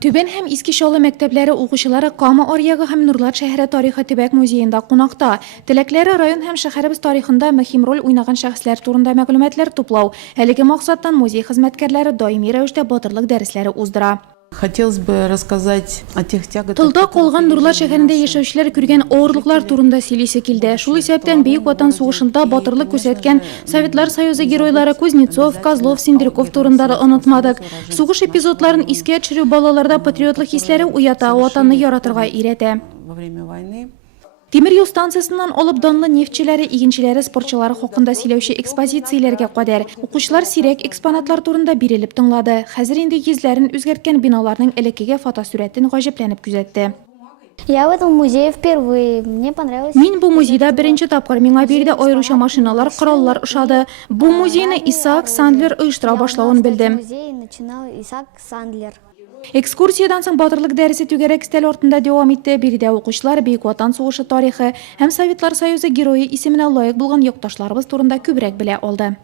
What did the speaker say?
Түбән һәм Иске Шалы мәктәпләре укучылары Кама аръягы һәм Нурлат шәһәре тарихы төбәк музеенда кунакта. Теләкләре район һәм шәһәребез тарихында мөһим роль уйнаган шәхесләр турында мәгълүматлар туплау. Әлеге максаттан музей хезмәткәрләре даими рәвештә батырлык дәресләре уздыра. Хотелось бы рассказать о тех тяготах. Тылда калган Нурлат шәһәрендә яшәүчеләр күргән авырлыклар турында сөйлисе килде. Шул исәптән Бөек Ватан сугышында батырлык күрсәткән Советлар Союзы геройлары Кузнецов, Козлов, Синдряков турында да онытмадык. Сугыш эпизодларын искә төшерү балаларда патриотлык хисләре уята, ватанны яратырга өйрәтә. Во время войны. Тимир юл станциясыннан алып данлы нефтчеләре, игенчеләре, спортчылары хакында сөйләүче экспозицияләргә кадәр укучылар сирәк экспонатлар турында бирелеп тыңлады. Хәзер инде йөзләрен үзгәрткән биналарның элеккегә фотосурәтен гаҗәпләнеп күзәтте. Я в этом музее впервые. Мне понравилось. Мин бу музейда беренче тапкыр, миңа биредә аеруча машиналар, кораллар ошады. Бу музейны Исаак Сандлер оештыра башлавын белдем. Музей начинал Исаак Сандлер. Экскурсиядан соң батырлык дәресе түгәрәк стель артында дәвам итте. Биредә укучылар Бөек Ватан сугышы тарихы һәм Советлар Союзы герое исеменә лаек булган якташларыбыз турында күбрәк белә алды.